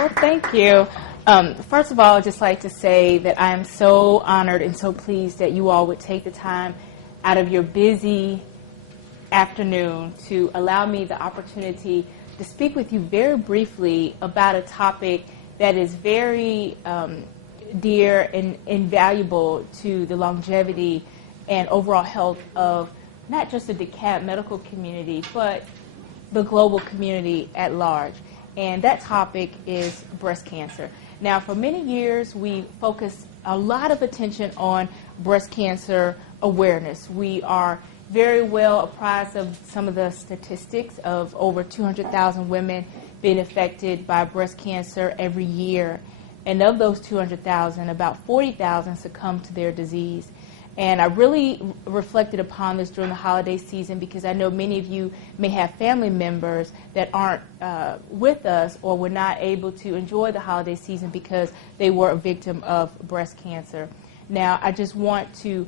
Well, thank you. First of all, I'd just like to say that I am so honored and so pleased that you all would take the time out of your busy afternoon to allow me the opportunity to speak with you very briefly about a topic that is very dear and invaluable to the longevity and overall health of not just the DeKalb medical community, but the global community at large. And that topic is breast cancer. Now, for many years, we focused a lot of attention on breast cancer awareness. We are very well apprised of some of the statistics of over 200,000 women being affected by breast cancer every year. And of those 200,000, about 40,000 succumb to their disease. And I really reflected upon this during the holiday season because I know many of you may have family members that aren't with us or were not able to enjoy the holiday season because they were a victim of breast cancer. Now, I just want to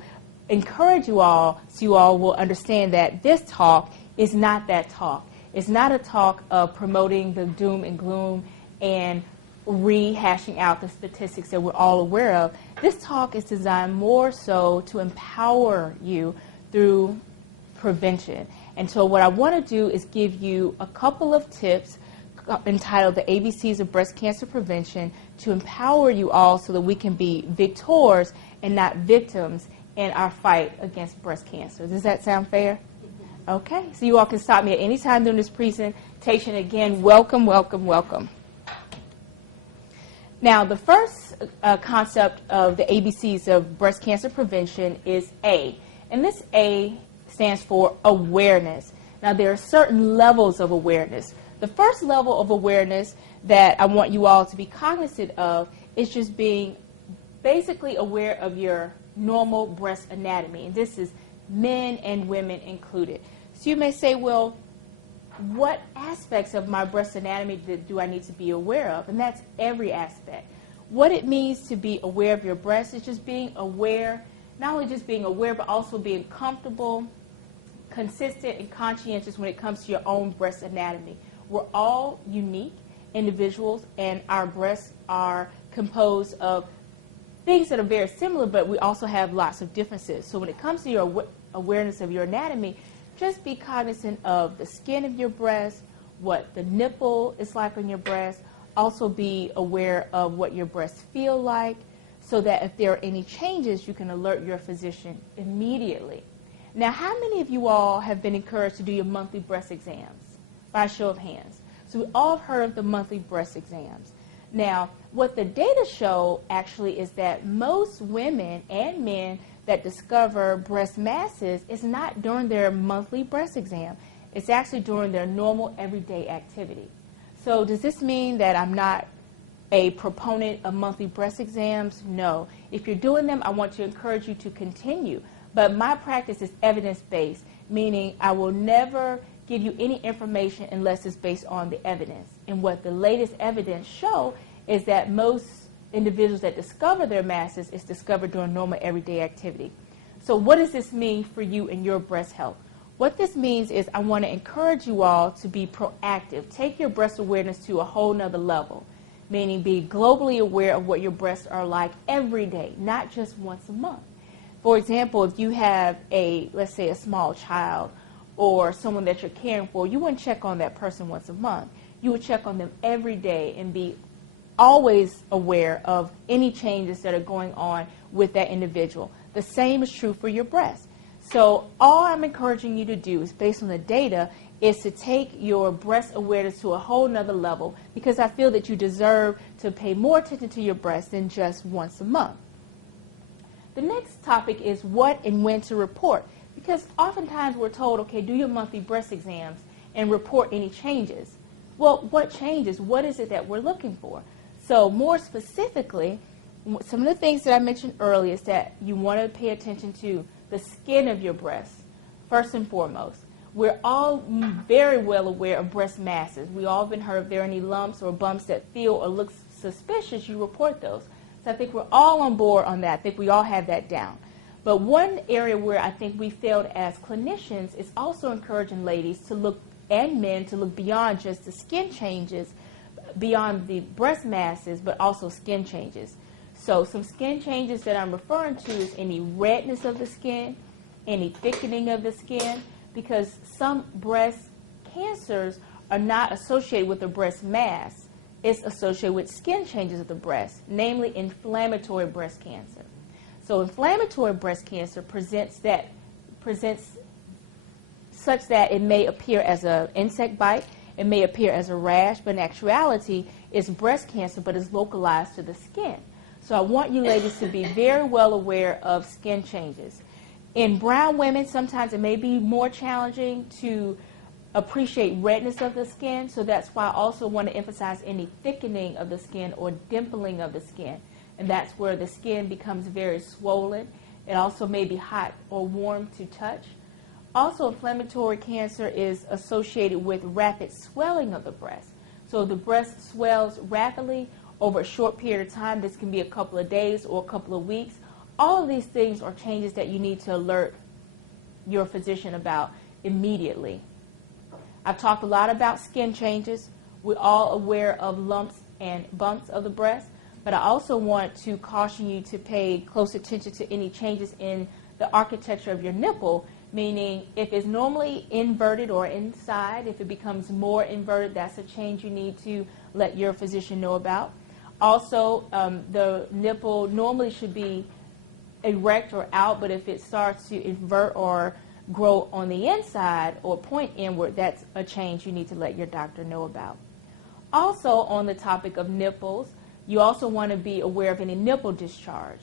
encourage you all so you all will understand that this talk is not that talk. It's not a talk of promoting the doom and gloom and rehashing out the statistics that we're all aware of. This talk is designed more so to empower you through prevention. And so what I want to do is give you a couple of tips entitled The ABCs of Breast Cancer Prevention to empower you all so that we can be victors and not victims in our fight against breast cancer. Does that sound fair? Okay, so you all can stop me at any time during this presentation. Again, welcome, welcome, welcome. Now, the first concept of the ABCs of breast cancer prevention is A, and this A stands for awareness. Now, there are certain levels of awareness. The first level of awareness that I want you all to be cognizant of is just being basically aware of your normal breast anatomy, and this is men and women included. So you may say, well, what aspects of my breast anatomy do I need to be aware of? And that's every aspect. What it means to be aware of your breast is just being aware, not only just being aware, but also being comfortable, consistent, and conscientious when it comes to your own breast anatomy. We're all unique individuals, and our breasts are composed of things that are very similar, but we also have lots of differences. So when it comes to your awareness of your anatomy, just be cognizant of the skin of your breast, what the nipple is like on your breast. Also be aware of what your breasts feel like so that if there are any changes, you can alert your physician immediately. Now, how many of you all have been encouraged to do your monthly breast exams? By a show of hands. So we all have heard of the monthly breast exams. Now, what the data show actually is that most women and men that discover breast masses is not during their monthly breast exam. It's actually during their normal everyday activity. So does this mean that I'm not a proponent of monthly breast exams? No. If you're doing them, I want to encourage you to continue. But my practice is evidence-based, meaning I will never give you any information unless it's based on the evidence. And what the latest evidence show is that most individuals that discover their masses is discovered during normal everyday activity. So what does this mean for you and your breast health? What this means is I want to encourage you all to be proactive. Take your breast awareness to a whole nother level, meaning be globally aware of what your breasts are like every day, not just once a month. For example, if you have let's say a small child or someone that you're caring for, you wouldn't check on that person once a month. You would check on them every day and be always aware of any changes that are going on with that individual. The same is true for your breast. So all I'm encouraging you to do is, based on the data, is to take your breast awareness to a whole nother level because I feel that you deserve to pay more attention to your breast than just once a month. The next topic is what and when to report, because oftentimes we're told, okay, do your monthly breast exams and report any changes. Well, what changes? What is it that we're looking for? So more specifically, some of the things that I mentioned earlier is that you want to pay attention to the skin of your breast, first and foremost. We're all very well aware of breast masses. We all have been heard if there are any lumps or bumps that feel or look suspicious, you report those. So I think we're all on board on that. I think we all have that down. But one area where I think we failed as clinicians is also encouraging ladies to look, and men, to look beyond just the skin changes, beyond the breast masses, but also skin changes. So some skin changes that I'm referring to is any redness of the skin, any thickening of the skin, because some breast cancers are not associated with the breast mass. It's associated with skin changes of the breast, namely inflammatory breast cancer. So inflammatory breast cancer presents such that it may appear as an insect bite, it may appear as a rash, but in actuality, it's breast cancer, but it's localized to the skin. So I want you ladies to be very well aware of skin changes. In brown women, sometimes it may be more challenging to appreciate redness of the skin, so that's why I also want to emphasize any thickening of the skin or dimpling of the skin. And that's where the skin becomes very swollen. It also may be hot or warm to touch. Also, inflammatory cancer is associated with rapid swelling of the breast. So the breast swells rapidly over a short period of time. This can be a couple of days or a couple of weeks. All of these things are changes that you need to alert your physician about immediately. I've talked a lot about skin changes. We're all aware of lumps and bumps of the breast, but I also want to caution you to pay close attention to any changes in the architecture of your nipple, meaning if it's normally inverted or inside, if it becomes more inverted, that's a change you need to let your physician know about. Also, the nipple normally should be erect or out, but if it starts to invert or grow on the inside or point inward, that's a change you need to let your doctor know about. Also, on the topic of nipples, you also want to be aware of any nipple discharge,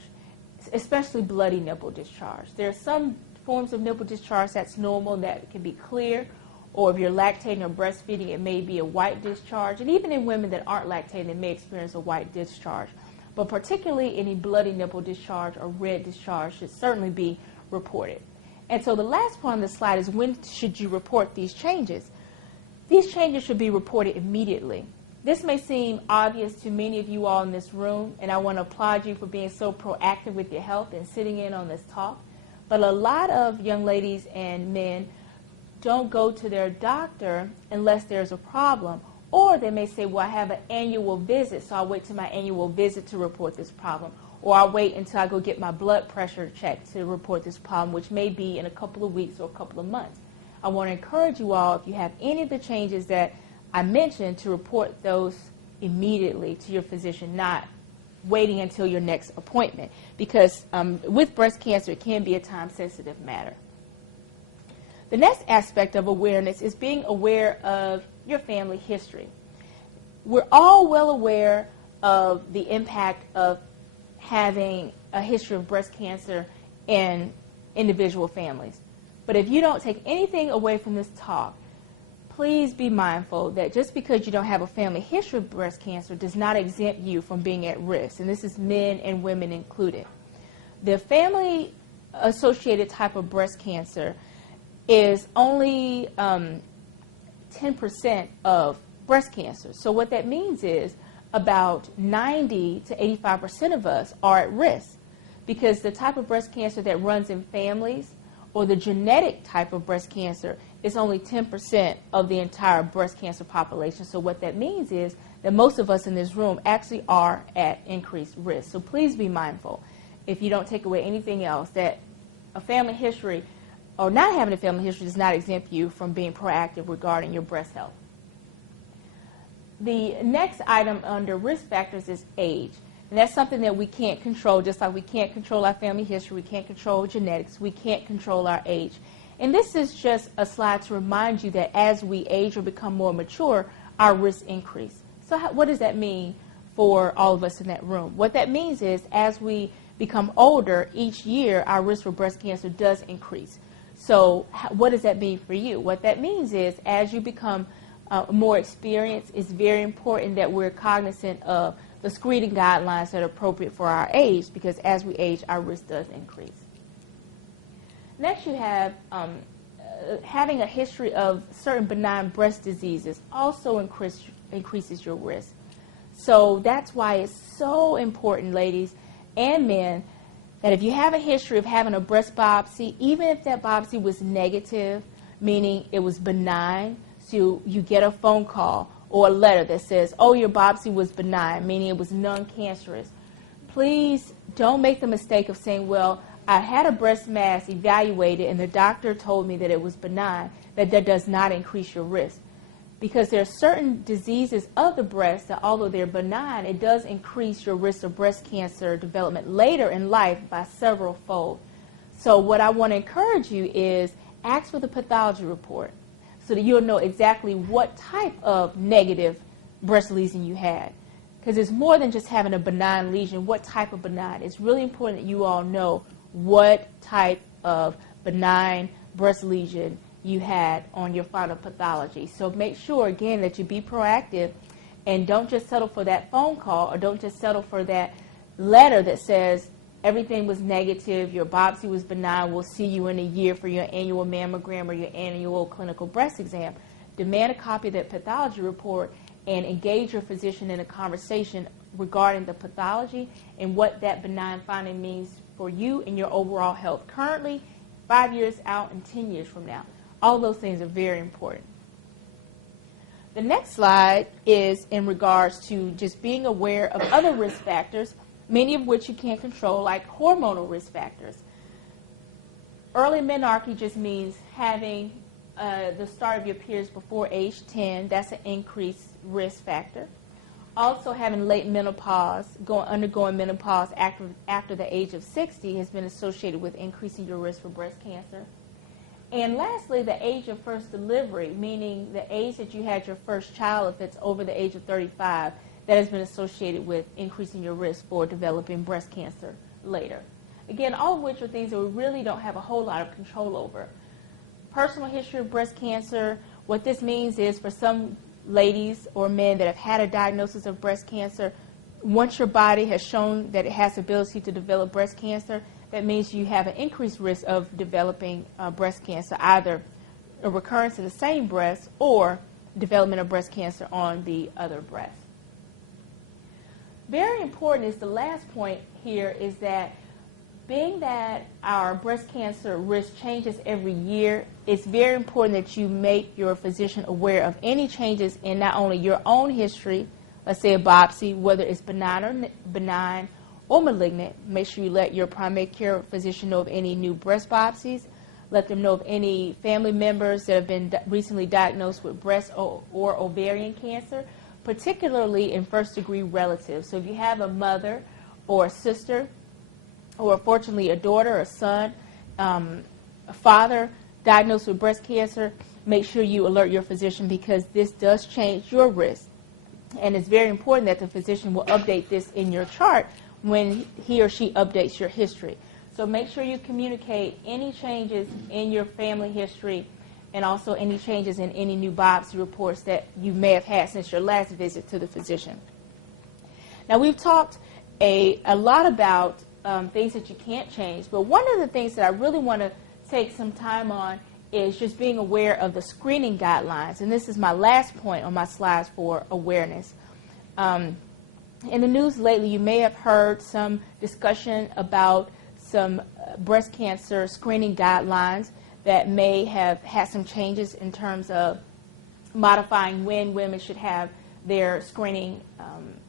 especially bloody nipple discharge. There are some forms of nipple discharge that's normal, that can be clear, or if you're lactating or breastfeeding, it may be a white discharge. And even in women that aren't lactating, they may experience a white discharge. But particularly any bloody nipple discharge or red discharge should certainly be reported. And so the last part on the slide is, when should you report these changes? These changes should be reported immediately. This may seem obvious to many of you all in this room, and I want to applaud you for being so proactive with your health and sitting in on this talk. But a lot of young ladies and men don't go to their doctor unless there's a problem. Or they may say, well, I have an annual visit, so I'll wait till my annual visit to report this problem. Or I'll wait until I go get my blood pressure checked to report this problem, which may be in a couple of weeks or a couple of months. I want to encourage you all, if you have any of the changes that I mentioned, to report those immediately to your physician, not waiting until your next appointment. Because with breast cancer, it can be a time-sensitive matter. The next aspect of awareness is being aware of your family history. We're all well aware of the impact of having a history of breast cancer in individual families. But if you don't take anything away from this talk, please be mindful that just because you don't have a family history of breast cancer does not exempt you from being at risk, and this is men and women included. The family-associated type of breast cancer is only 10% of breast cancer. So what that means is about 90 to 85% of us are at risk, because the type of breast cancer that runs in families, or the genetic type of breast cancer, is only 10% of the entire breast cancer population. So what that means is that most of us in this room actually are at increased risk. So please be mindful, if you don't take away anything else, that a family history or not having a family history does not exempt you from being proactive regarding your breast health. The next item under risk factors is age. And that's something that we can't control, just like we can't control our family history, we can't control genetics, we can't control our age. And this is just a slide to remind you that as we age or become more mature, our risks increase. So what does that mean for all of us in that room? What that means is, as we become older, each year our risk for breast cancer does increase. So what does that mean for you? What that means is, as you become more experienced, it's very important that we're cognizant of the screening guidelines that are appropriate for our age, because as we age, our risk does increase. Next, you have having a history of certain benign breast diseases also increases your risk. So that's why it's so important, ladies and men, that if you have a history of having a breast biopsy, even if that biopsy was negative, meaning it was benign, so you get a phone call or a letter that says, oh, your biopsy was benign, meaning it was non-cancerous, please don't make the mistake of saying, well, I had a breast mass evaluated and the doctor told me that it was benign. That does not increase your risk. Because there are certain diseases of the breast that, although they're benign, it does increase your risk of breast cancer development later in life by several fold. So what I want to encourage you is ask for the pathology report so that you'll know exactly what type of negative breast lesion you had. Because it's more than just having a benign lesion. What type of benign? It's really important that you all know what type of benign breast lesion you had on your final pathology. So make sure, again, that you be proactive and don't just settle for that phone call or don't just settle for that letter that says everything was negative, your biopsy was benign, we'll see you in a year for your annual mammogram or your annual clinical breast exam. Demand a copy of that pathology report and engage your physician in a conversation regarding the pathology and what that benign finding means for you and your overall health currently, 5 years out, and 10 years from now. All those things are very important. The next slide is in regards to just being aware of other risk factors, many of which you can't control, like hormonal risk factors. Early menarche just means having the start of your periods before age 10. That's an increased risk factor. Also, having late menopause, undergoing menopause after the age of 60 has been associated with increasing your risk for breast cancer. And lastly, the age of first delivery, meaning the age that you had your first child, if it's over the age of 35, that has been associated with increasing your risk for developing breast cancer later. Again, all of which are things that we really don't have a whole lot of control over. Personal history of breast cancer, what this means is for some ladies or men that have had a diagnosis of breast cancer, once your body has shown that it has the ability to develop breast cancer, that means you have an increased risk of developing breast cancer, either a recurrence of the same breast or development of breast cancer on the other breast. Very important is the last point here is that being that our breast cancer risk changes every year, it's very important that you make your physician aware of any changes in not only your own history, let's say a biopsy, whether it's benign or malignant. Make sure you let your primary care physician know of any new breast biopsies. Let them know of any family members that have been recently diagnosed with breast or ovarian cancer, particularly in first-degree relatives. So if you have a mother or a sister, or fortunately a daughter or a son, a father diagnosed with breast cancer, make sure you alert your physician because this does change your risk. And it's very important that the physician will update this in your chart when he or she updates your history. So make sure you communicate any changes in your family history and also any changes in any new biopsy reports that you may have had since your last visit to the physician. Now, we've talked a lot about things that you can't change, but one of the things that I really want to take some time on is just being aware of the screening guidelines, and this is my last point on my slides for awareness. In the news lately, you may have heard some discussion about some breast cancer screening guidelines that may have had some changes in terms of modifying when women should have their screening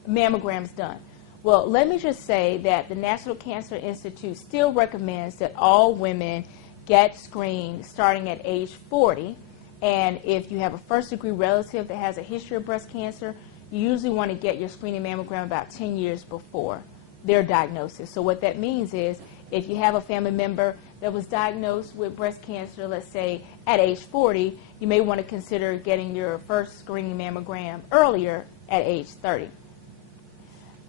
mammograms done. Well, let me just say that the National Cancer Institute still recommends that all women get screened starting at age 40. And if you have a first-degree relative that has a history of breast cancer, you usually want to get your screening mammogram about 10 years before their diagnosis. So what that means is if you have a family member that was diagnosed with breast cancer, let's say at age 40, you may want to consider getting your first screening mammogram earlier at age 30.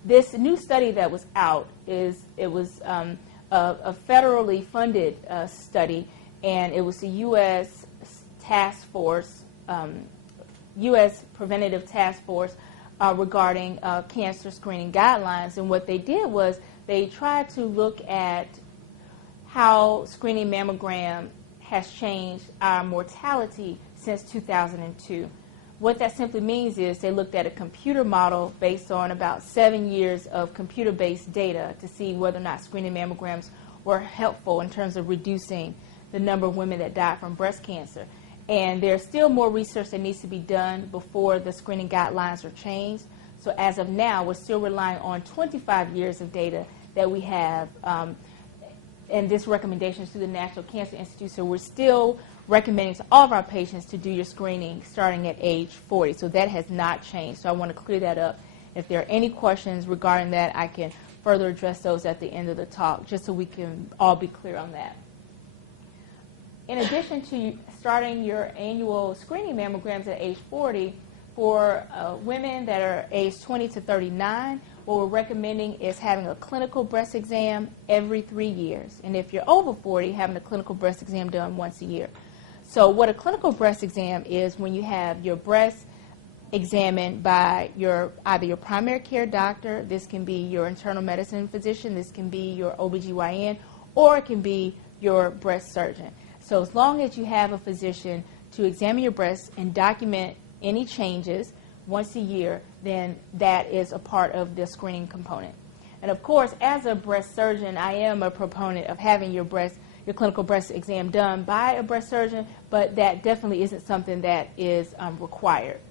This new study that was out was a federally funded study, and it was the U.S. task force, U.S. preventative task force regarding cancer screening guidelines. And what they did was they tried to look at how screening mammogram has changed our mortality since 2002. What that simply means is they looked at a computer model based on about 7 years of computer-based data to see whether or not screening mammograms were helpful in terms of reducing the number of women that died from breast cancer. And there's still more research that needs to be done before the screening guidelines are changed. So as of now, we're still relying on 25 years of data that we have, and this recommendation is through the National Cancer Institute. So we're still recommending to all of our patients to do your screening starting at age 40. So that has not changed. So I want to clear that up. If there are any questions regarding that, I can further address those at the end of the talk, just so we can all be clear on that. In addition to starting your annual screening mammograms at age 40, for women that are age 20 to 39, what we're recommending is having a clinical breast exam every 3 years. And if you're over 40, having a clinical breast exam done once a year. So what a clinical breast exam is, when you have your breast examined by either your primary care doctor, this can be your internal medicine physician, this can be your OBGYN, or it can be your breast surgeon. So as long as you have a physician to examine your breasts and document any changes once a year, then that is a part of the screening component. And of course, as a breast surgeon, I am a proponent of having your clinical breast exam done by a breast surgeon, but that definitely isn't something that is required.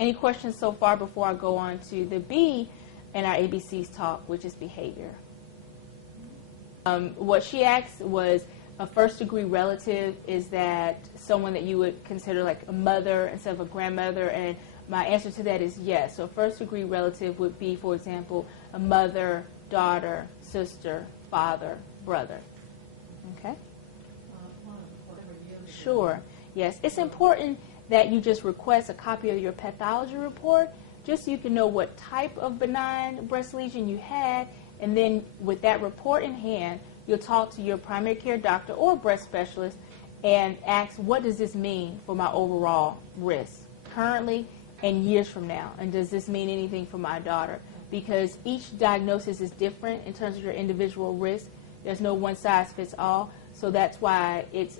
Any questions so far before I go on to the B in our ABCs talk, which is behavior? What she asked was, a first-degree relative, is that someone that you would consider like a mother instead of a grandmother? And my answer to that is yes. So a first-degree relative would be, for example, a mother, daughter, sister, father, brother. Okay? Sure. Yes. It's important that you just request a copy of your pathology report, just so you can know what type of benign breast lesion you had, and then with that report in hand, you'll talk to your primary care doctor or breast specialist and ask, what does this mean for my overall risk currently and years from now? And does this mean anything for my daughter? Because each diagnosis is different in terms of your individual risk. There's no one size fits all. So that's why it's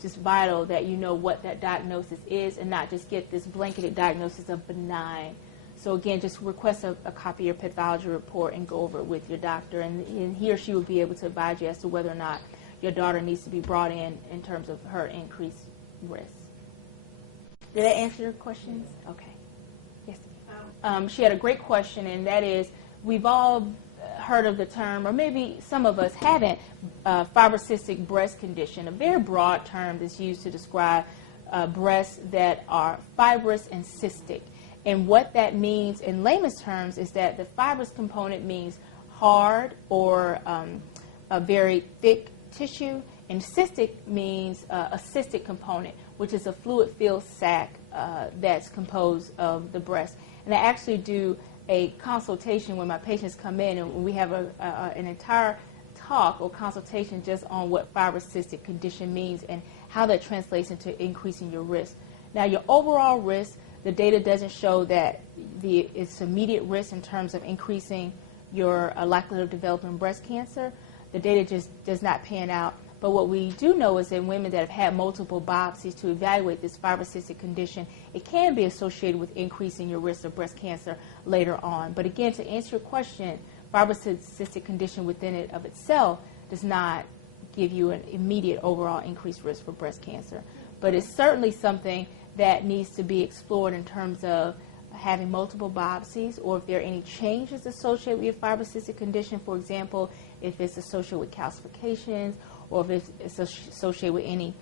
just vital that you know what that diagnosis is and not just get this blanketed diagnosis of benign. So again, just request a copy of your pathology report and go over it with your doctor, and he or she will be able to advise you as to whether or not your daughter needs to be brought in terms of her increased risk. Did that answer your questions? Okay. Yes. She had a great question, and that is, we've all heard of the term, or maybe some of us haven't, fibrocystic breast condition, a very broad term that's used to describe breasts that are fibrous and cystic. And what that means in layman's terms is that the fibrous component means hard or a very thick tissue, and cystic means a cystic component, which is a fluid-filled sac that's composed of the breast. And I actually do a consultation when my patients come in, and we have an entire talk or consultation just on what fibrocystic condition means and how that translates into increasing your risk. Now, your overall risk, the data doesn't show that it's immediate risk in terms of increasing your likelihood of developing breast cancer. The data just does not pan out. But what we do know is that women that have had multiple biopsies to evaluate this fibrocystic condition, it can be associated with increasing your risk of breast cancer later on. But again, to answer your question, fibrocystic condition within it of itself does not give you an immediate overall increased risk for breast cancer. But it's certainly something that needs to be explored in terms of having multiple biopsies, or if there are any changes associated with your fibrocystic condition. For example, if it's associated with calcifications, or if it's associated with any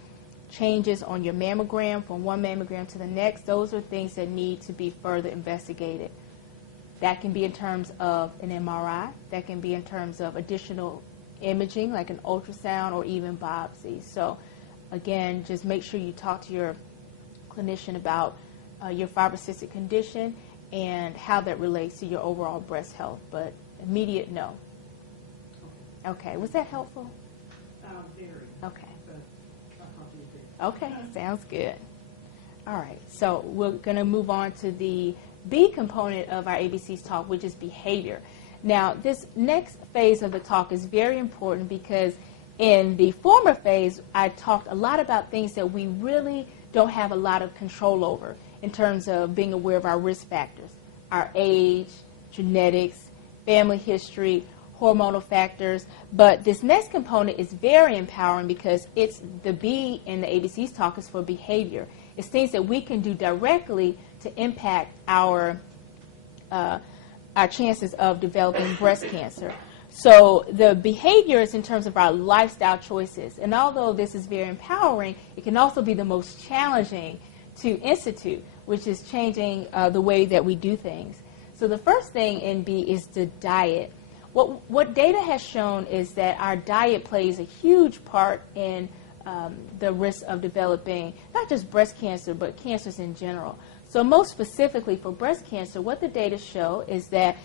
changes on your mammogram from one mammogram to the next. Those are things that need to be further investigated. That can be in terms of an MRI. That can be in terms of additional imaging, like an ultrasound or even biopsies. So again, just make sure you talk to your clinician about your fibrocystic condition and how that relates to your overall breast health. But immediate, no. Okay, was that helpful? Very. Okay. Okay, sounds good. All right, so we're going to move on to the B component of our ABC's talk, which is behavior. Now, this next phase of the talk is very important because in the former phase, I talked a lot about things that we really don't have a lot of control over in terms of being aware of our risk factors, our age, genetics, family history, hormonal factors. But this next component is very empowering because it's the B in the ABC's talk is for behavior. It's things that we can do directly to impact our chances of developing breast cancer. So the behavior is in terms of our lifestyle choices. And although this is very empowering, it can also be the most challenging to institute, which is changing the way that we do things. So the first thing in B is the diet. What data has shown is that our diet plays a huge part in the risk of developing not just breast cancer, but cancers in general. So most specifically for breast cancer, what the data show is that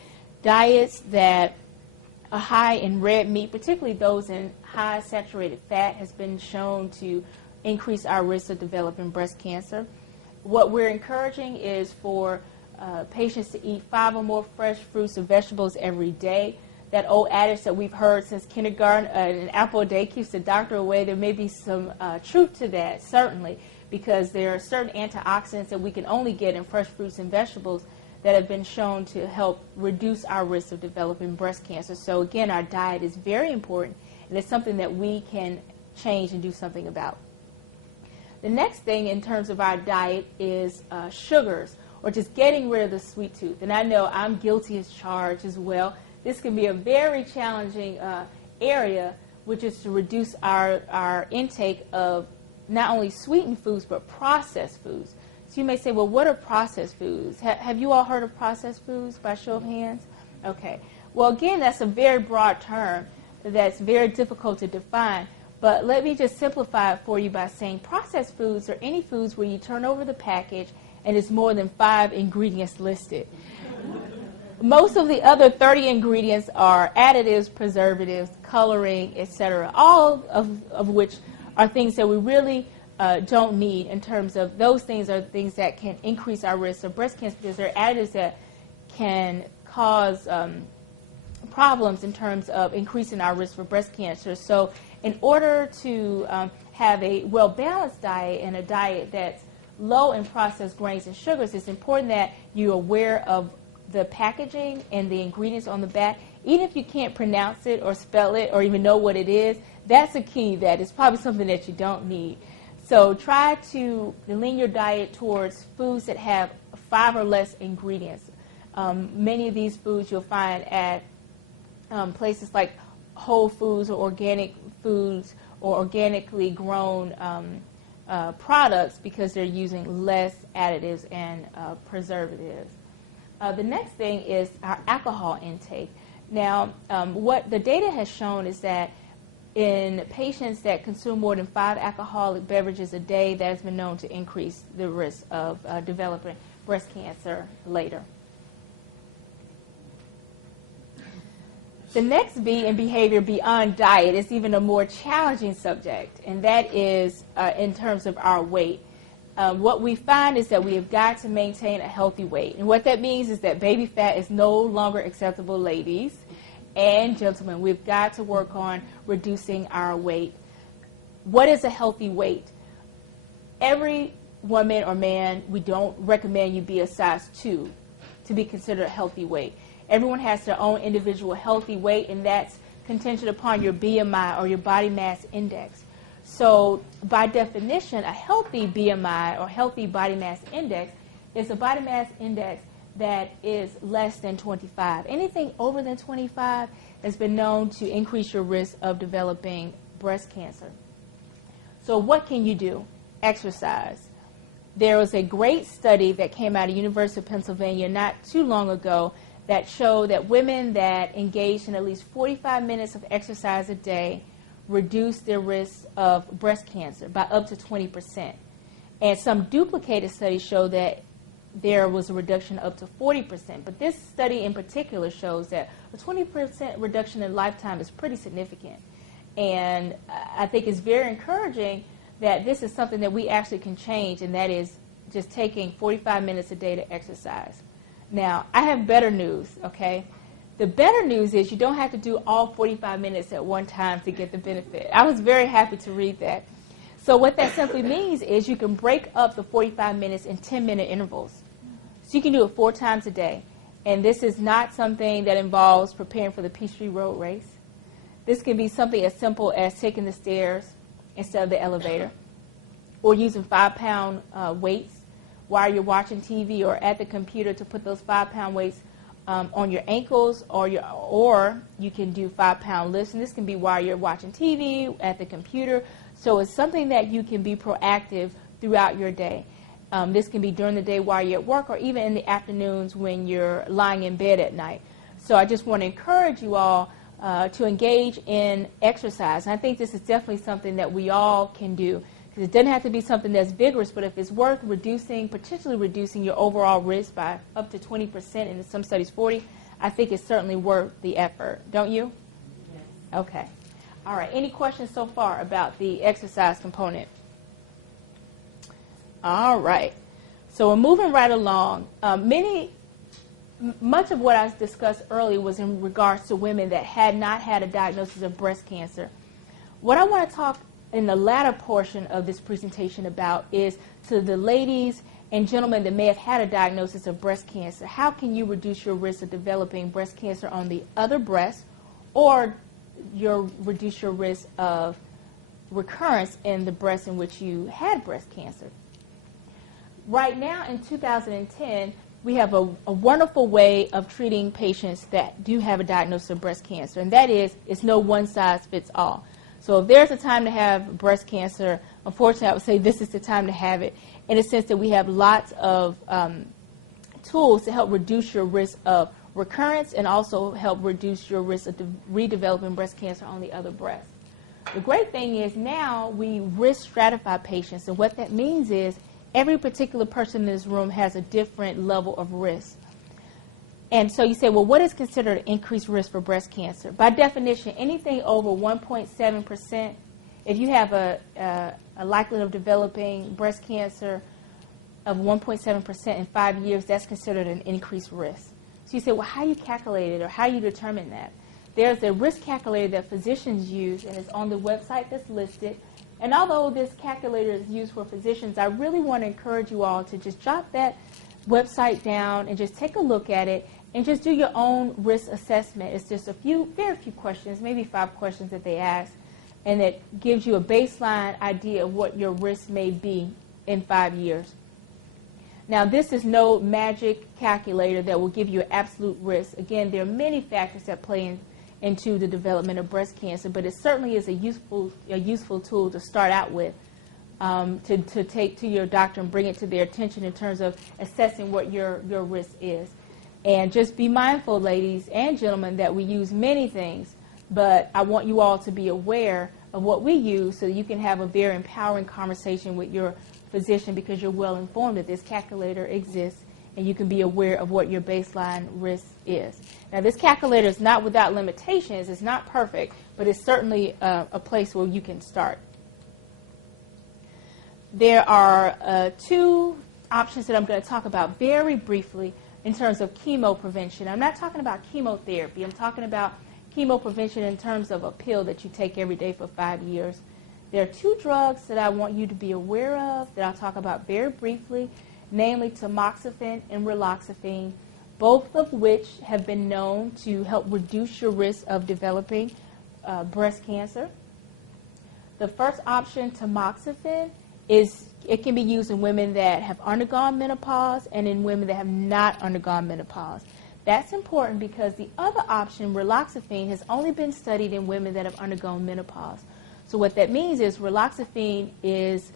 diets that are high in red meat, particularly those in high saturated fat, has been shown to increase our risk of developing breast cancer. What we're encouraging is for patients to eat 5 or more fresh fruits and vegetables every day. That old adage that we've heard since kindergarten, an apple a day keeps the doctor away, there may be some truth to that, certainly, because there are certain antioxidants that we can only get in fresh fruits and vegetables that have been shown to help reduce our risk of developing breast cancer. So again, our diet is very important, and it's something that we can change and do something about. The next thing in terms of our diet is sugars, or just getting rid of the sweet tooth. And I know I'm guilty as charged as well. This can be a very challenging area, which is to reduce our intake of not only sweetened foods, but processed foods. So you may say, well, what are processed foods? Have you all heard of processed foods by show of hands? Okay. Well, again, that's a very broad term that's very difficult to define. But let me just simplify it for you by saying processed foods are any foods where you turn over the package and there's more than 5 ingredients listed. Most of the other 30 ingredients are additives, preservatives, coloring, etc., all of which are things that we really don't need in terms of those things are things that can increase our risk of breast cancer because they're additives that can cause problems in terms of increasing our risk for breast cancer. So in order to have a well-balanced diet and a diet that's low in processed grains and sugars, it's important that you're aware of the packaging and the ingredients on the back. Even if you can't pronounce it or spell it or even know what it is, that's a key that it's probably something that you don't need. So try to lean your diet towards foods that have 5 or less ingredients. Many of these foods you'll find at places like Whole Foods or organic foods or organically grown products because they're using less additives and preservatives. The next thing is our alcohol intake. Now, what the data has shown is that in patients that consume more than 5 alcoholic beverages a day, that has been known to increase the risk of developing breast cancer later. The next B in behavior beyond diet is even a more challenging subject, and that is in terms of our weight. What we find is that we have got to maintain a healthy weight. And what that means is that baby fat is no longer acceptable, ladies and gentlemen. We've got to work on reducing our weight. What is a healthy weight? Every woman or man, we don't recommend you be a size 2 to be considered a healthy weight. Everyone has their own individual healthy weight, and that's contingent upon your BMI or your body mass index. So by definition, a healthy BMI or healthy body mass index is a body mass index that is less than 25. Anything over than 25 has been known to increase your risk of developing breast cancer. So what can you do? Exercise. There was a great study that came out of the University of Pennsylvania not too long ago that showed that women that engaged in at least 45 minutes of exercise a day reduced their risk of breast cancer by up to 20%. And some duplicated studies show that there was a reduction up to 40%. But this study in particular shows that a 20% reduction in lifetime is pretty significant. And I think it's very encouraging that this is something that we actually can change, and that is just taking 45 minutes a day to exercise. Now, I have better news, okay? The better news is you don't have to do all 45 minutes at one time to get the benefit. I was very happy to read that. So what that simply means is you can break up the 45 minutes in 10-minute intervals. So you can do it 4 times a day. And this is not something that involves preparing for the Peachtree Road Race. This can be something as simple as taking the stairs instead of the elevator, or using 5-pound weights while you're watching TV or at the computer to put those 5-pound weights on your ankles, or you can do 5-pound lifts. And this can be while you're watching TV, at the computer. So it's something that you can be proactive throughout your day. This can be during the day while you're at work, or even in the afternoons when you're lying in bed at night. So I just want to encourage you all to engage in exercise. And I think this is definitely something that we all can do, because it doesn't have to be something that's vigorous, but if it's worth potentially reducing your overall risk by up to 20%, and in some studies 40%, I think it's certainly worth the effort. Don't you? Yes. Okay. All right. Any questions so far about the exercise component? All right. So we're moving right along. Much of what I discussed earlier was in regards to women that had not had a diagnosis of breast cancer. What I want to talk in the latter portion of this presentation about is to the ladies and gentlemen that may have had a diagnosis of breast cancer. How can you reduce your risk of developing breast cancer on the other breast, or reduce your risk of recurrence in the breast in which you had breast cancer? Right now in 2010, we have a wonderful way of treating patients that do have a diagnosis of breast cancer, and that is, it's no one size fits all. So if there's a time to have breast cancer, unfortunately I would say this is the time to have it, in the sense that we have lots of tools to help reduce your risk of recurrence and also help reduce your risk of redeveloping breast cancer on the other breast. The great thing is now we risk stratify patients, and what that means is every particular person in this room has a different level of risk. And so you say, well, what is considered increased risk for breast cancer? By definition, anything over 1.7%, if you have a likelihood of developing breast cancer of 1.7% in 5 years, that's considered an increased risk. So you say, well, how do you calculate it, or how do you determine that? There's a risk calculator that physicians use, and it's on the website that's listed. And although this calculator is used for physicians, I really want to encourage you all to just jot that website down and just take a look at it and just do your own risk assessment. It's just very few questions, maybe 5 questions that they ask, and it gives you a baseline idea of what your risk may be in 5 years. Now, this is no magic calculator that will give you an absolute risk. Again, there are many factors that play into the development of breast cancer, but it certainly is a useful tool to start out with, to take to your doctor and bring it to their attention in terms of assessing what your risk is. And just be mindful, ladies and gentlemen, that we use many things, but I want you all to be aware of what we use so that you can have a very empowering conversation with your physician, because you're well informed that this calculator exists and you can be aware of what your baseline risk is. Now, this calculator is not without limitations. It's not perfect, but it's certainly a place where you can start. There are 2 options that I'm going to talk about very briefly in terms of chemo prevention. I'm not talking about chemotherapy. I'm talking about chemo prevention in terms of a pill that you take every day for 5 years. There are 2 drugs that I want you to be aware of that I'll talk about very briefly, namely Tamoxifen and Raloxifene, both of which have been known to help reduce your risk of developing breast cancer. The first option, Tamoxifen, it can be used in women that have undergone menopause and in women that have not undergone menopause. That's important because the other option, Raloxifene, has only been studied in women that have undergone menopause. So what that means is Raloxifene is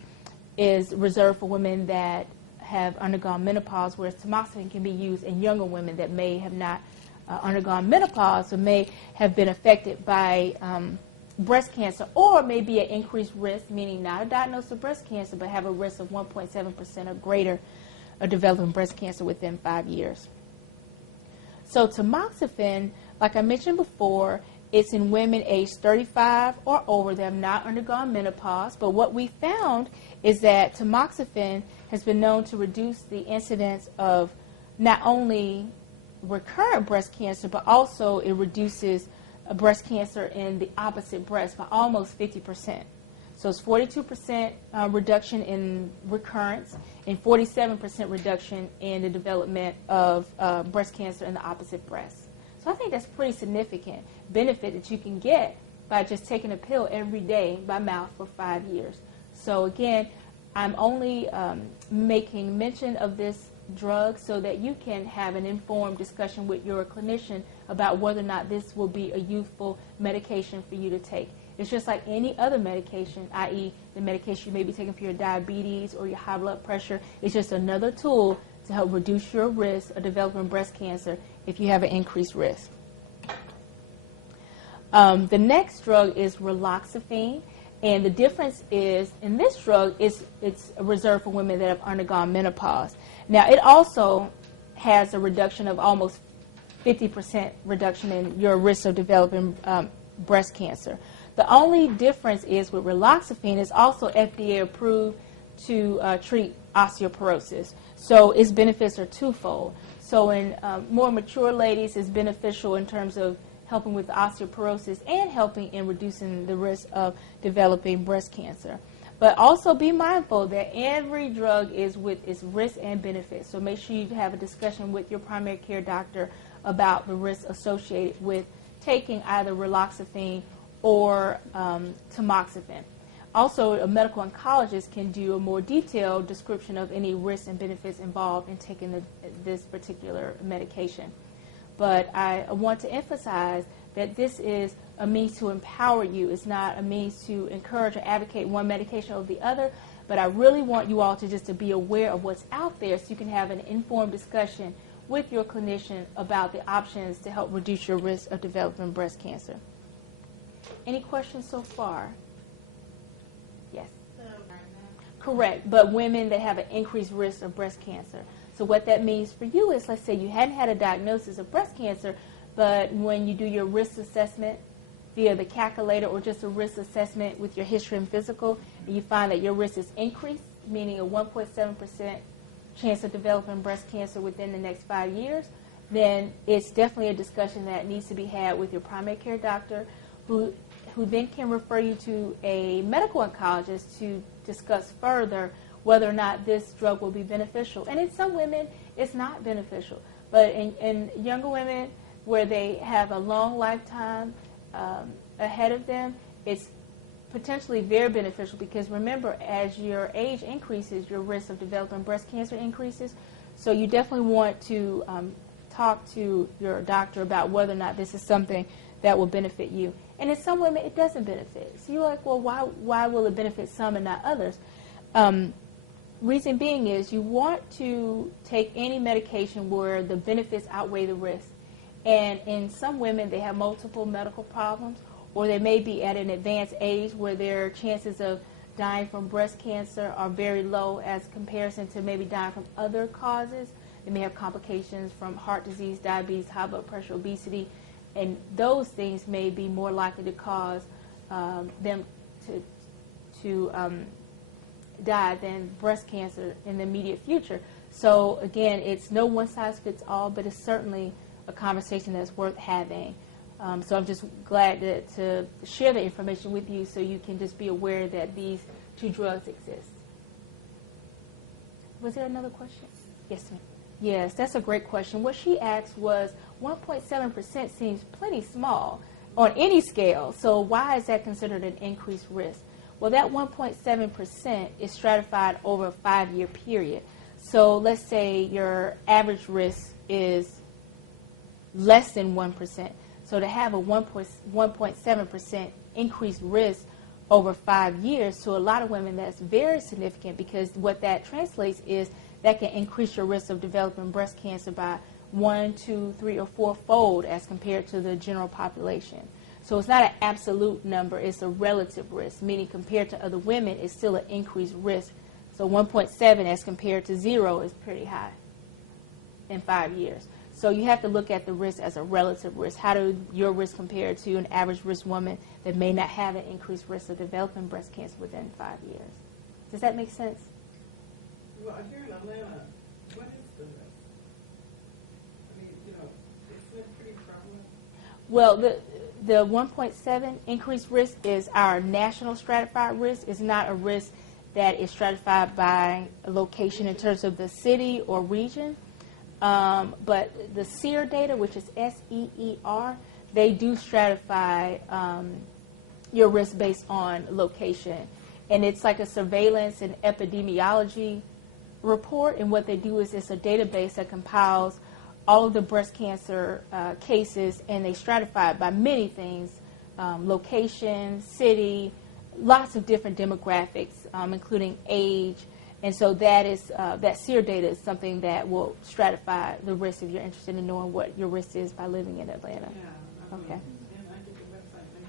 reserved for women that have undergone menopause, whereas Tamoxifen can be used in younger women that may have not undergone menopause or may have been affected by breast cancer, or may be at increased risk, meaning not a diagnosis of breast cancer, but have a risk of 1.7% or greater of developing breast cancer within 5 years. So Tamoxifen, like I mentioned before, it's in women aged 35 or over that have not undergone menopause. But what we found is that Tamoxifen has been known to reduce the incidence of not only recurrent breast cancer, but also it reduces breast cancer in the opposite breast by almost 50%. So it's 42% reduction in recurrence and 47% reduction in the development of breast cancer in the opposite breast. So I think that's pretty significant benefit that you can get by just taking a pill every day by mouth for 5 years. So again, I'm only making mention of this drug so that you can have an informed discussion with your clinician about whether or not this will be a useful medication for you to take. It's just like any other medication, i.e. the medication you may be taking for your diabetes or your high blood pressure. It's just another tool to help reduce your risk of developing breast cancer if you have an increased risk. The next drug is Raloxifene. And the difference is, in this drug, it's reserved for women that have undergone menopause. Now, it also has a reduction of almost 50% reduction in your risk of developing breast cancer. The only difference is with Raloxifene, it's also FDA approved to treat osteoporosis. So its benefits are twofold. So in more mature ladies, it's beneficial in terms of helping with osteoporosis and helping in reducing the risk of developing breast cancer. But also be mindful that every drug is with its risks and benefits. So make sure you have a discussion with your primary care doctor about the risks associated with taking either Raloxifene or Tamoxifen. Also, a medical oncologist can do a more detailed description of any risks and benefits involved in taking this particular medication. But I want to emphasize that this is a means to empower you. It's not a means to encourage or advocate one medication over the other, but I really want you all to just to be aware of what's out there so you can have an informed discussion with your clinician about the options to help reduce your risk of developing breast cancer. Any questions so far? Yes. Correct, but women that have an increased risk of breast cancer. So what that means for you is, let's say you hadn't had a diagnosis of breast cancer, but when you do your risk assessment via the calculator or just a risk assessment with your history and physical, and you find that your risk is increased, meaning a 1.7% chance of developing breast cancer within the next 5 years, then it's definitely a discussion that needs to be had with your primary care doctor, who then can refer you to a medical oncologist to discuss further whether or not this drug will be beneficial. And in some women, it's not beneficial. But in younger women where they have a long lifetime ahead of them, it's potentially very beneficial because remember, as your age increases, your risk of developing breast cancer increases. So you definitely want to talk to your doctor about whether or not this is something that will benefit you. And in some women, it doesn't benefit. So you're like, well, why will it benefit some and not others? Reason being is you want to take any medication where the benefits outweigh the risk. And in some women, they have multiple medical problems, or they may be at an advanced age where their chances of dying from breast cancer are very low as comparison to maybe dying from other causes. They may have complications from heart disease, diabetes, high blood pressure, obesity, and those things may be more likely to cause them to die than breast cancer in the immediate future. So again, it's no one size fits all, but it's certainly a conversation that's worth having. So I'm just glad to share the information with you so you can just be aware that these two drugs exist. Was there another question? Yes, ma'am. Yes, that's a great question. What she asked was 1.7% seems plenty small on any scale. So why is that considered an increased risk? Well, that 1.7% is stratified over a 5-year period. So let's say your average risk is less than 1%. So to have a 1.7% increased risk over 5 years, to a lot of women, that's very significant because what that translates is that can increase your risk of developing breast cancer by 1, 2, 3, or 4-fold as compared to the general population. So it's not an absolute number, it's a relative risk, meaning compared to other women, it's still an increased risk. So 1.7 as compared to 0 is pretty high in 5 years. So you have to look at the risk as a relative risk. How do your risk compare to an average risk woman that may not have an increased risk of developing breast cancer within 5 years? Does that make sense? Well, here in Atlanta, what is the risk? I mean, isn't it pretty prevalent? Well, the 1.7 increased risk is our national stratified risk. It's not a risk that is stratified by a location in terms of the city or region. But the SEER data, which is SEER, they do stratify your risk based on location. And it's like a surveillance and epidemiology report. And what they do is it's a database that compiles all of the breast cancer cases, and they stratify it by many things, location, city, lots of different demographics, including age. And so that is that SEER data is something that will stratify the risk if you're interested in knowing what your risk is by living in Atlanta. Yeah. Okay. And I get the website link.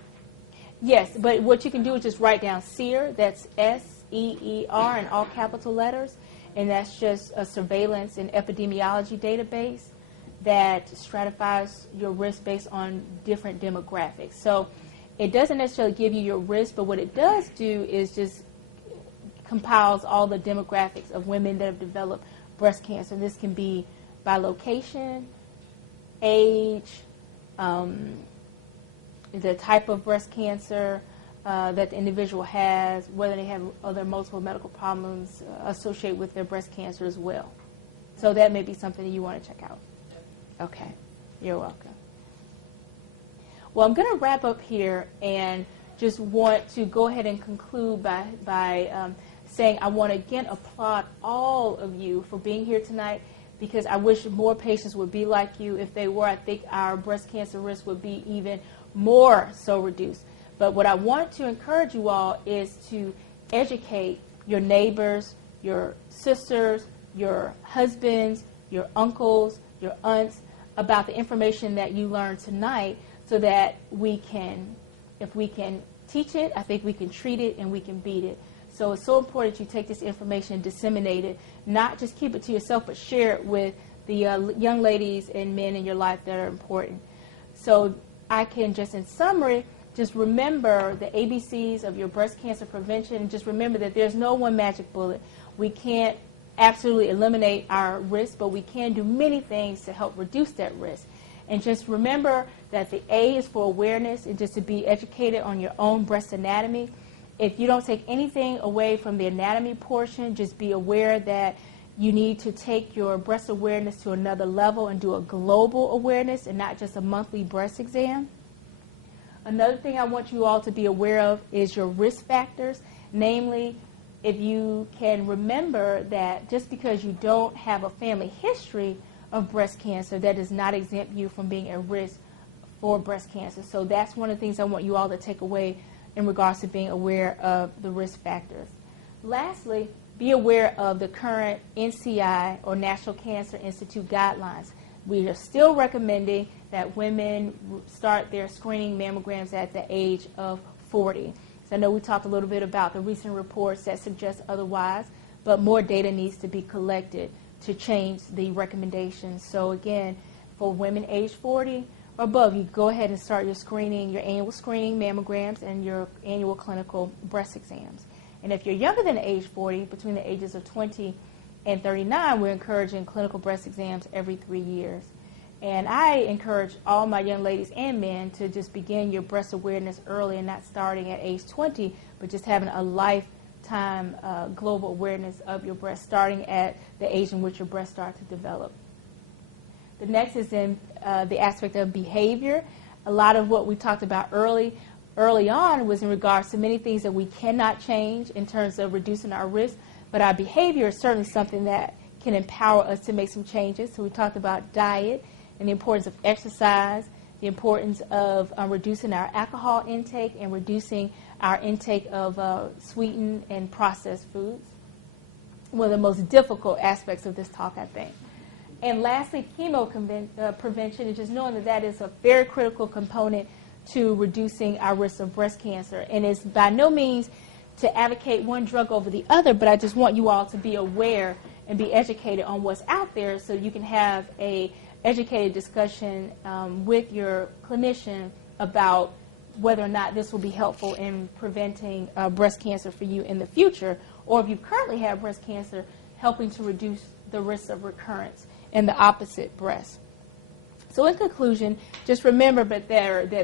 Yes, but what you can do is just write down SEER, that's SEER in all capital letters, and that's just a surveillance and epidemiology database that stratifies your risk based on different demographics. So it doesn't necessarily give you your risk, but what it does do is just compiles all the demographics of women that have developed breast cancer. This can be by location, age, the type of breast cancer that the individual has, whether they have other multiple medical problems associated with their breast cancer as well. So that may be something that you want to check out. Okay, you're welcome. Well, I'm going to wrap up here and just want to go ahead and conclude by saying I want to again applaud all of you for being here tonight, because I wish more patients would be like you. If they were, I think our breast cancer risk would be even more so reduced. But what I want to encourage you all is to educate your neighbors, your sisters, your husbands, your uncles, your aunts about the information that you learned tonight, so that we can, if we can teach it, I think we can treat it and we can beat it. So it's so important that you take this information and disseminate it, not just keep it to yourself, but share it with the young ladies and men in your life that are important. So I can just, in summary, just remember the ABCs of your breast cancer prevention, and just remember that there's no one magic bullet. We can't absolutely eliminate our risk, but we can do many things to help reduce that risk. And just remember that the A is for awareness, and just to be educated on your own breast anatomy. If you don't take anything away from the anatomy portion, just be aware that you need to take your breast awareness to another level and do a global awareness and not just a monthly breast exam. Another thing I want you all to be aware of is your risk factors. Namely, if you can remember that just because you don't have a family history of breast cancer, that does not exempt you from being at risk for breast cancer. So that's one of the things I want you all to take away in regards to being aware of the risk factors. Lastly, be aware of the current NCI or National Cancer Institute guidelines. We are still recommending that women start their screening mammograms at the age of 40. So I know we talked a little bit about the recent reports that suggest otherwise, but more data needs to be collected to change the recommendations. So again, for women age 40 or above, you go ahead and start your screening, your annual screening mammograms and your annual clinical breast exams. And if you're younger than age 40, between the ages of 20 and 39, we're encouraging clinical breast exams every 3 years. And I encourage all my young ladies and men to just begin your breast awareness early and not starting at age 20, but just having a lifetime global awareness of your breast, starting at the age in which your breasts start to develop. The next is in the aspect of behavior. A lot of what we talked about early on was in regards to many things that we cannot change in terms of reducing our risk, but our behavior is certainly something that can empower us to make some changes. So we talked about diet and the importance of exercise, the importance of reducing our alcohol intake and reducing our intake of sweetened and processed foods. One of the most difficult aspects of this talk, I think. And lastly, chemo prevention, and just knowing that that is a very critical component to reducing our risk of breast cancer. And it's by no means to advocate one drug over the other, but I just want you all to be aware and be educated on what's out there so you can have a educated discussion with your clinician about whether or not this will be helpful in preventing breast cancer for you in the future, or if you currently have breast cancer, helping to reduce the risk of recurrence in the opposite breast. So in conclusion, just remember that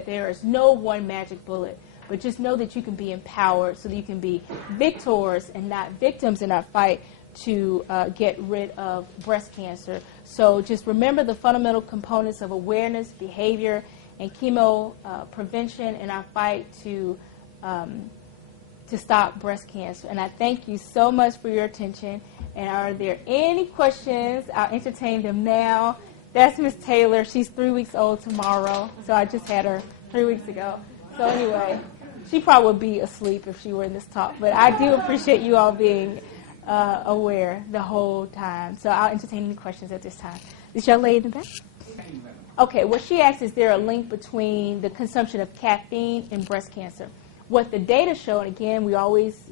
there is no one magic bullet, but just know that you can be empowered so that you can be victors and not victims in our fight to get rid of breast cancer. So just remember the fundamental components of awareness, behavior, and chemo prevention in our fight to stop breast cancer. And I thank you so much for your attention. And are there any questions? I'll entertain them now. That's Miss Taylor. She's 3 weeks old tomorrow. So I just had her 3 weeks ago. So anyway, she probably would be asleep if she were in this talk. But I do appreciate you all being aware the whole time. So I'll entertain any questions at this time. This young lady in the back? Okay, what she asked, is there a link between the consumption of caffeine and breast cancer? What the data show, and again, we always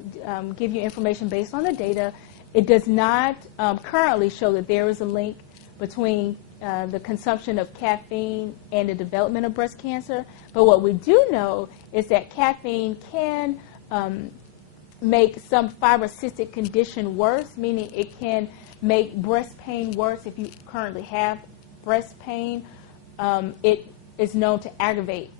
give you information based on the data, it does not currently show that there is a link between the consumption of caffeine and the development of breast cancer. But what we do know is that caffeine can make some fibrocystic condition worse, meaning it can make breast pain worse if you currently have breast pain. It is known to aggravate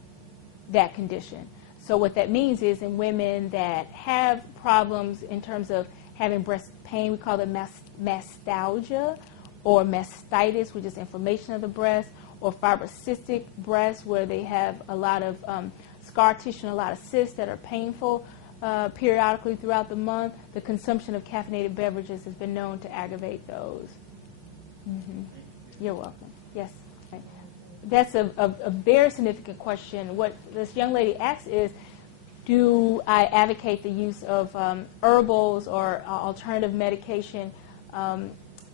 that condition. So what that means is in women that have problems in terms of having breast pain, we call it mastalgia or mastitis, which is inflammation of the breast, or fibrocystic breast, where they have a lot of scar tissue and a lot of cysts that are painful periodically throughout the month. The consumption of caffeinated beverages has been known to aggravate those. Mm-hmm. You're welcome. Yes. That's a very significant question. What this young lady asks is, do I advocate the use of herbals or alternative medication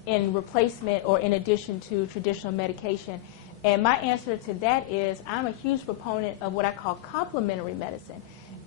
in replacement or in addition to traditional medication? And my answer to that is, I'm a huge proponent of what I call complementary medicine.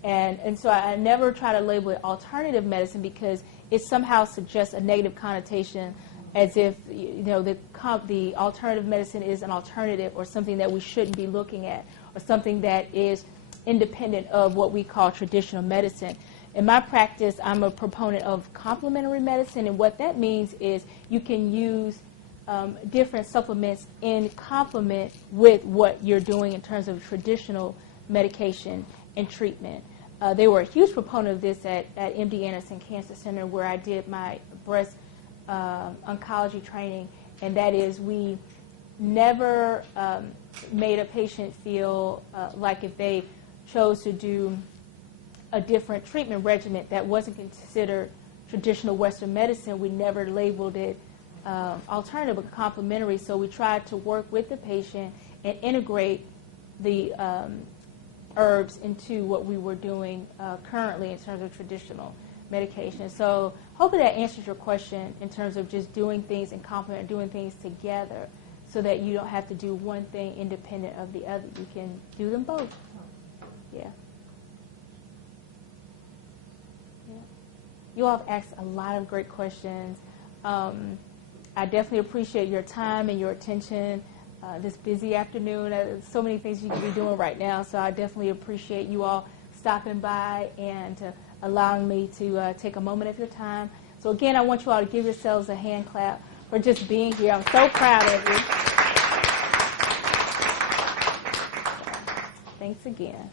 And so I never try to label it alternative medicine because it somehow suggests a negative connotation, as if the alternative medicine is an alternative or something that we shouldn't be looking at, or something that is independent of what we call traditional medicine. In my practice, I'm a proponent of complementary medicine, and what that means is you can use different supplements in complement with what you're doing in terms of traditional medication and treatment. They were a huge proponent of this at MD Anderson Cancer Center, where I did my breast oncology training, and that is, we never made a patient feel like if they chose to do a different treatment regimen that wasn't considered traditional Western medicine, we never labeled it alternative but complementary. So we tried to work with the patient and integrate the herbs into what we were doing currently in terms of traditional medication. So hopefully that answers your question in terms of just doing things in complement, doing things together, so that you don't have to do one thing independent of the other. You can do them both. Yeah. You all have asked a lot of great questions. I definitely appreciate your time and your attention this busy afternoon. So many things you could be doing right now, so I definitely appreciate you all stopping by and allowing me to take a moment of your time. So again, I want you all to give yourselves a hand clap for just being here. I'm so proud of you. Thanks again.